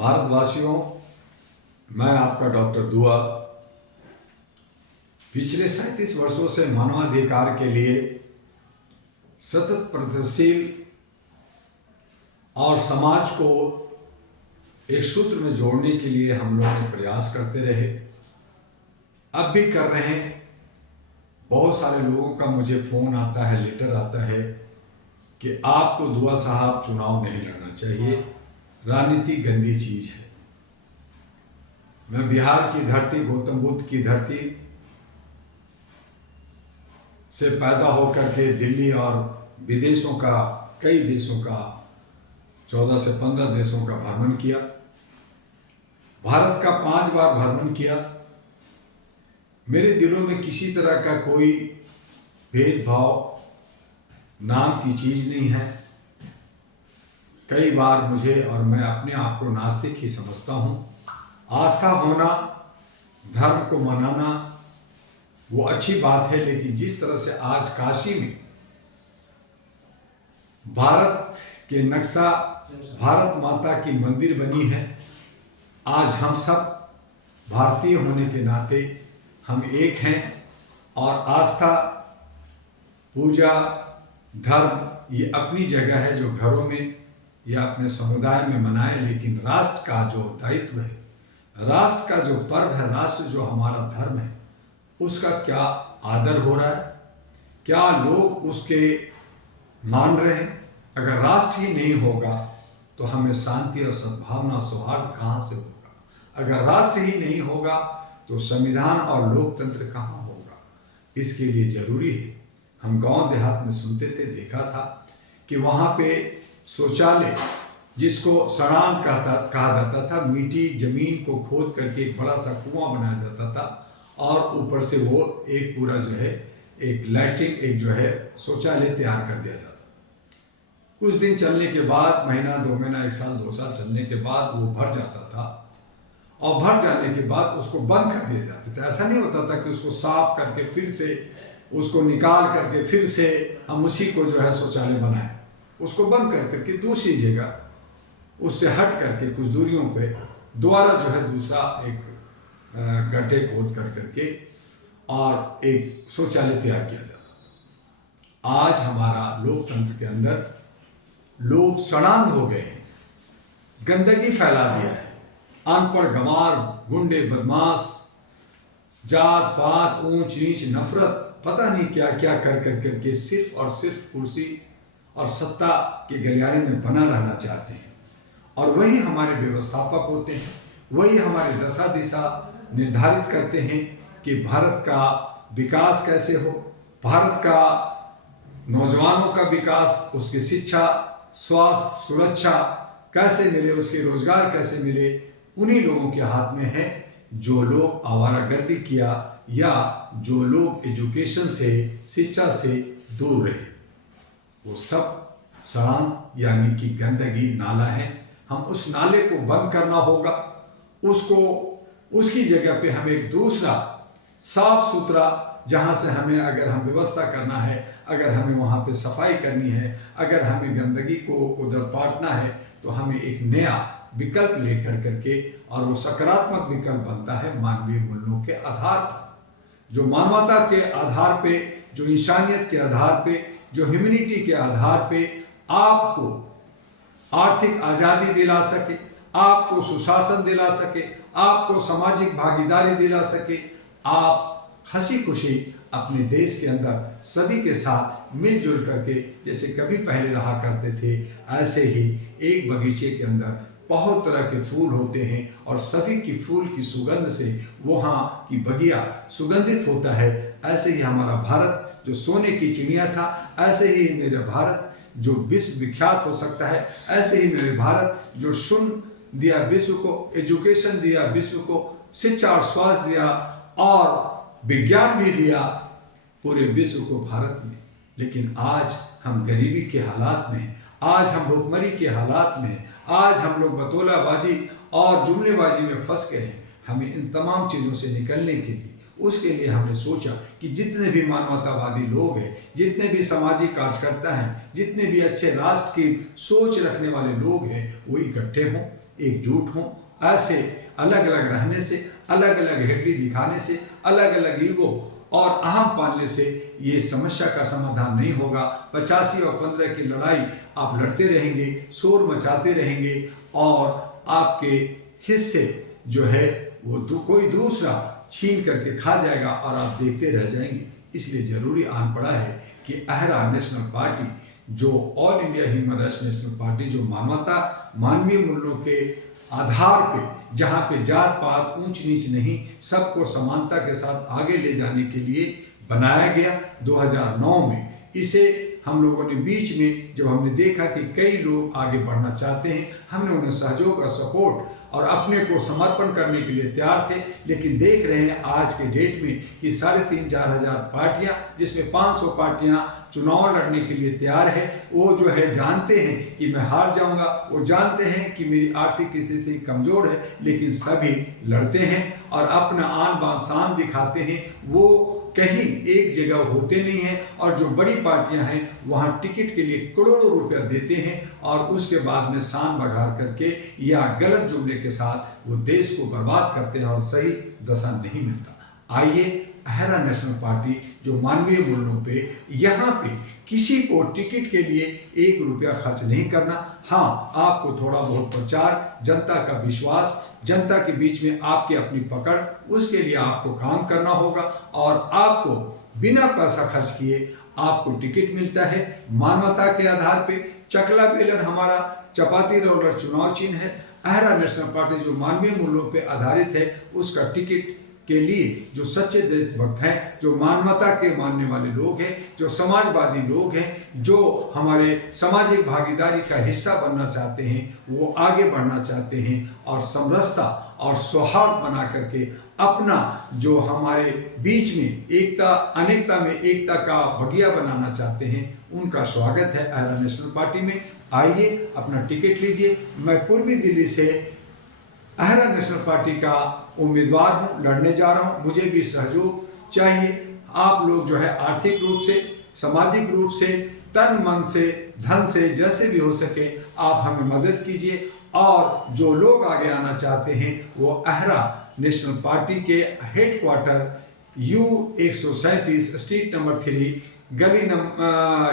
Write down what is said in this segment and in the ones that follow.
भारतवासियों, मैं आपका डॉक्टर दुआ पिछले 37 वर्षों से मानवाधिकार के लिए सतत प्रगतिशील और समाज को एक सूत्र में जोड़ने के लिए हम लोग प्रयास करते रहे, अब भी कर रहे हैं। बहुत सारे लोगों का मुझे फ़ोन आता है, लेटर आता है कि आपको दुआ साहब चुनाव नहीं लड़ना चाहिए, राजनीति गंदी चीज़ है। मैं बिहार की धरती, गौतम बुद्ध की धरती से पैदा होकर के दिल्ली और विदेशों का, कई देशों का, 14 से 15 देशों का भ्रमण किया, भारत का 5 बार भ्रमण किया। मेरे दिलों में किसी तरह का कोई भेदभाव नाम की चीज़ नहीं है। कई बार मुझे, और मैं अपने आप को नास्तिक ही समझता हूँ, आस्था होना, धर्म को मनाना वो अच्छी बात है, लेकिन जिस तरह से आज काशी में भारत के नक्शा, भारत माता की मंदिर बनी है, आज हम सब भारतीय होने के नाते हम एक हैं और आस्था, पूजा, धर्म ये अपनी जगह है जो घरों में या अपने समुदाय में मनाए, लेकिन राष्ट्र का जो दायित्व है, राष्ट्र का जो पर्व है, राष्ट्र जो हमारा धर्म है, उसका क्या आदर हो रहा है, क्या लोग उसके मान रहे हैं? अगर राष्ट्र ही नहीं होगा तो हमें शांति और सद्भावना, सौहार्द कहाँ से होगा? अगर राष्ट्र ही नहीं होगा तो संविधान और लोकतंत्र कहाँ होगा? इसके लिए जरूरी है, हम गांव देहात में सुनते थे, देखा था कि वहाँ पे शौचालय, जिसको सड़ान कहा जाता था, मीठी जमीन को खोद करके एक बड़ा सा कुआं बनाया जाता था और ऊपर से वो एक पूरा जो है एक लैट्रिन, एक जो है शौचालय तैयार कर दिया जाता। कुछ दिन चलने के बाद, महीना, 2 महीना, 1 साल, 2 साल चलने के बाद वो भर जाता था और भर जाने के बाद उसको बंद कर दिया जाता था। ऐसा नहीं होता था कि उसको साफ करके फिर से उसको निकाल करके फिर से हम उसी को जो है शौचालय बनाएं। उसको बंद कर करके दूसरी जगह उससे हट करके कुछ दूरियों पे दोबारा जो है दूसरा एक गड्ढे खोद कर करके और एक शौचालय तैयार किया जाता। आज हमारा लोकतंत्र के अंदर लोग सड़ांध हो गए हैं, गंदगी फैला दिया है, अनपढ़, गंवार, गुंडे, बदमाश, जात पात, ऊंच नीच, नफरत, पता नहीं क्या क्या कर कर करके सिर्फ और सिर्फ कुर्सी और सत्ता के गलियारे में बना रहना चाहते हैं। और वही हमारे व्यवस्थापक होते हैं, वही हमारी दशा दिशा निर्धारित करते हैं कि भारत का विकास कैसे हो, भारत का नौजवानों का विकास, उसकी शिक्षा, स्वास्थ्य, सुरक्षा कैसे मिले, उसके रोजगार कैसे मिले। उन्हीं लोगों के हाथ में है जो लोग आवारागर्दी किया या जो लोग एजुकेशन से, शिक्षा से दूर रहे। वो सब सड़ान यानी कि गंदगी, नाला है। हम उस नाले को बंद करना होगा, उसको, उसकी जगह पे हमें एक दूसरा साफ सुथरा, जहाँ से हमें, अगर हम व्यवस्था करना है, अगर हमें वहाँ पे सफाई करनी है, अगर हमें गंदगी को उधर पाटना है, तो हमें एक नया विकल्प लेकर करके, और वो सकारात्मक विकल्प बनता है मानवीय मूल्यों के आधार पर, जो मानवता के आधार पे, जो इंसानियत के आधार पे, जो ह्यूमैनिटी के आधार पे आपको आर्थिक आज़ादी दिला सके, आपको सुशासन दिला सके, आपको सामाजिक भागीदारी दिला सके, आप हंसी खुशी अपने देश के अंदर सभी के साथ मिलजुल करके जैसे कभी पहले रहा करते थे, ऐसे ही एक बगीचे के अंदर बहुत तरह के फूल होते हैं और सभी की फूल की सुगंध से वहाँ की बगिया सुगंधित होता है। ऐसे ही हमारा भारत जो सोने की चिड़िया था, ऐसे ही मेरा भारत जो विश्व विख्यात हो सकता है, ऐसे ही मेरे भारत जो सुन दिया विश्व को, एजुकेशन दिया विश्व को, शिक्षा और स्वास्थ्य दिया और विज्ञान भी दिया पूरे विश्व को भारत में। लेकिन आज हम गरीबी के हालात में, आज हम भूखमरी के हालात में, आज हम लोग बतौलाबाजी और जुमलेबाजी में फंस गए हैं। हमें इन तमाम चीज़ों से निकलने के लिए उसके लिए हमने सोचा कि जितने भी मानवतावादी लोग हैं, जितने भी सामाजिक कार्यकर्ता हैं, जितने भी अच्छे राष्ट्र की सोच रखने वाले लोग हैं, वो इकट्ठे हों, एकजुट हों। ऐसे अलग अलग रहने से, अलग अलग हिरडी दिखाने से, अलग अलग ईगो और अहम पालने से ये समस्या का समाधान नहीं होगा। 85 और 15 की लड़ाई आप लड़ते रहेंगे, शोर मचाते रहेंगे और आपके हिस्से जो है वो कोई दूसरा छीन करके खा जाएगा और आप देखते रह जाएंगे। इसलिए जरूरी आन पड़ा है कि अहरा नेशनल पार्टी, जो all India human rights national party, जो मानवता मानवीय मूल्यों के आधार पे, जहाँ पे जात पात ऊंच नीच नहीं, सबको समानता के साथ आगे ले जाने के लिए बनाया गया 2009 में। इसे हम लोगों ने बीच में जब हमने देखा कि कई लोग आगे बढ़ना चाहते हैं, हमने उन्हें सहयोग और सपोर्ट और अपने को समर्पण करने के लिए तैयार थे। लेकिन देख रहे हैं आज के डेट में कि 3,500-4 हज़ार पार्टियां, जिसमें 500 पार्टियां चुनाव लड़ने के लिए तैयार है, वो जो है जानते हैं कि मैं हार जाऊंगा, वो जानते हैं कि मेरी आर्थिक स्थिति कमजोर है, लेकिन सभी लड़ते हैं और अपना आन बान शान दिखाते हैं। वो कहीं एक जगह होते नहीं हैं और जो बड़ी पार्टियां हैं वहां टिकट के लिए करोड़ों रुपया देते हैं और उसके बाद में शान बघार करके या गलत जुमले के साथ वो देश को बर्बाद करते हैं और सही दशा नहीं मिलता। आइए, अहरा नेशनल पार्टी जो मानवीय मूल्यों पे, यहाँ पे किसी को टिकट के लिए 1 रुपया खर्च नहीं करना। हाँ, आपको थोड़ा बहुत प्रचार, जनता का विश्वास, जनता के बीच में आपकी अपनी पकड़, उसके लिए आपको काम करना होगा और आपको बिना पैसा खर्च किए आपको टिकट मिलता है मानवता के आधार पे। चकला बेलर हमारा चपाती रोलर चुनाव चिन्ह है। अहरा नेशनल पार्टी जो मानवीय मूल्यों पे आधारित है, उसका टिकट के लिए जो सच्चे देशभक्त हैं, जो मानवता के मानने वाले लोग हैं, जो समाजवादी लोग हैं, जो हमारे सामाजिक भागीदारी का हिस्सा बनना चाहते हैं, वो आगे बढ़ना चाहते हैं और समरसता और सौहार्द बना करके अपना जो हमारे बीच में एकता, अनेकता में एकता का बगिया बनाना चाहते हैं, उनका स्वागत है अहरा नेशनल पार्टी में। आइए, अपना टिकट लीजिए। मैं पूर्वी दिल्ली से अहरा नेशनल पार्टी का उम्मीदवार हूँ, लड़ने जा रहा हूँ। मुझे भी सहयोग चाहिए। आप लोग जो है आर्थिक रूप से, सामाजिक रूप से, तन मन से, धन से, जैसे भी हो सके आप हमें मदद कीजिए। और जो लोग आगे आना चाहते हैं वो अहरा नेशनल पार्टी के हेडक्वार्टर U137 स्ट्रीट नंबर 3, गली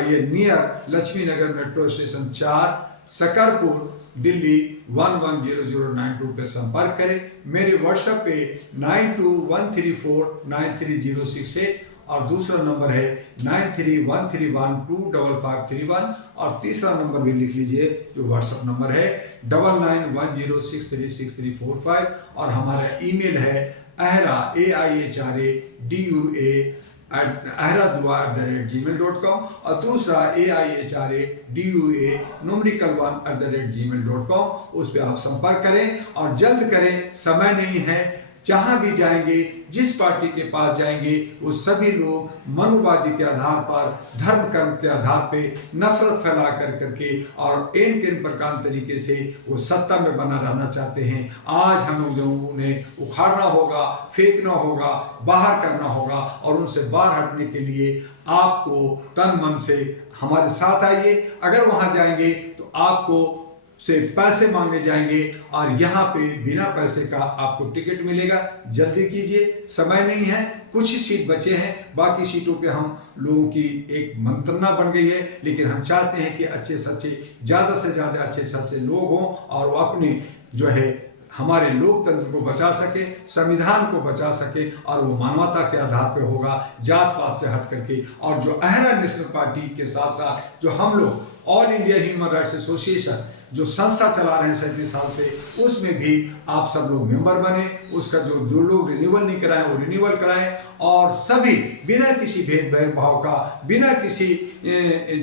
ये नियर लक्ष्मी नगर मेट्रो स्टेशन 4, सकरपुर, दिल्ली 110092 पे संपर्क करें। मेरे व्हाट्सएप पे 9213493068 और दूसरा नंबर है 9313125531 और तीसरा नंबर भी लिख लीजिए जो व्हाट्सएप नंबर है 9910636345 और हमारा ईमेल है ahradua@gmail.com और दूसरा AIHRADUA1@gmail.com। उस पर आप संपर्क करें और जल्द करें, समय नहीं है। जहां भी जाएंगे, जिस पार्टी के पास जाएंगे, वो सभी लोग मनुवादी के आधार पर, धर्म कर्म के आधार पे नफरत फैला करके और इन प्रकार तरीके से वो सत्ता में बना रहना चाहते हैं। आज हम लोग उन्हें उखाड़ना होगा, फेंकना होगा, बाहर करना होगा और उनसे बाहर हटने के लिए आपको तन मन से हमारे साथ आइए। अगर वहां जाएंगे तो आपको से पैसे मांगे जाएंगे और यहाँ पे बिना पैसे का आपको टिकट मिलेगा। जल्दी कीजिए, समय नहीं है, कुछ ही सीट बचे हैं। बाकी सीटों पे हम लोगों की एक मंत्रणा बन गई है, लेकिन हम चाहते हैं कि अच्छे सच्चे, ज़्यादा से ज़्यादा अच्छे सच्चे लोग हों और वो अपने जो है हमारे लोकतंत्र को बचा सके, संविधान को बचा सके और वो मानवता के आधार पे होगा, जात पात से हट करके। और जो अहरा नेशनल पार्टी के साथ साथ जो हम लोग all India human rights association जो संस्था चला रहे हैं 37 साल से, उसमें भी आप सब लोग मेंबर बने। उसका जो लोग रिन्यूअल नहीं कराएं वो रिन्यूअल कराएं और सभी बिना किसी भेदभाव का, बिना किसी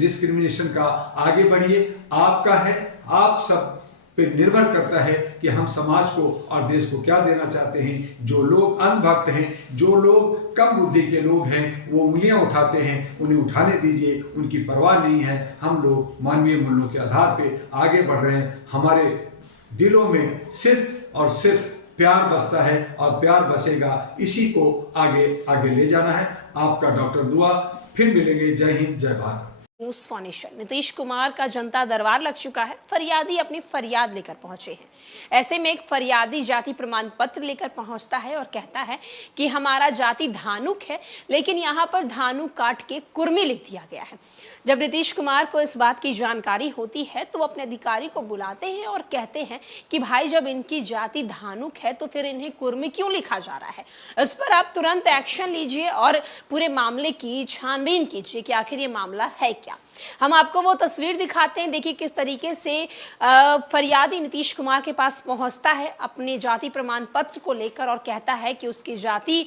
डिस्क्रिमिनेशन का आगे बढ़िए। आपका है, आप सब पे निर्भर करता है कि हम समाज को और देश को क्या देना चाहते हैं। जो लोग अनभक्त हैं, जो लोग कम बुद्धि के लोग हैं, वो उंगलियां उठाते हैं, उन्हें उठाने दीजिए, उनकी परवाह नहीं है। हम लोग मानवीय मूल्यों के आधार पे आगे बढ़ रहे हैं। हमारे दिलों में सिर्फ और सिर्फ प्यार बसता है और प्यार बसेगा, इसी को आगे आगे ले जाना है। आपका डॉक्टर दुआ। फिर मिलेंगे। जय हिंद, जय भारत। News foundation. नीतीश कुमार का जनता दरबार लग चुका है। फरियादी अपनी फरियाद लेकर पहुंचे हैं। ऐसे में एक फरियादी जाति प्रमाण पत्र लेकर पहुंचता है और कहता है कि हमारा जाति धानुक है, लेकिन यहाँ पर धानु काट के कुर्मी लिख दिया गया है। जब नीतीश कुमार को इस बात की जानकारी होती है तो वो अपने अधिकारी को बुलाते हैं और कहते हैं कि भाई, जब इनकी जाति धानुक है तो फिर इन्हें कुर्मी क्यों लिखा जा रहा है। इस पर आप तुरंत एक्शन लीजिए और पूरे मामले की छानबीन कीजिए कि आखिर ये मामला है क्या। हम आपको वो तस्वीर दिखाते हैं। देखिए किस तरीके से फरियादी नीतीश कुमार के पास पहुंचता है अपने जाति प्रमाण पत्र को लेकर और कहता है कि उसकी जाति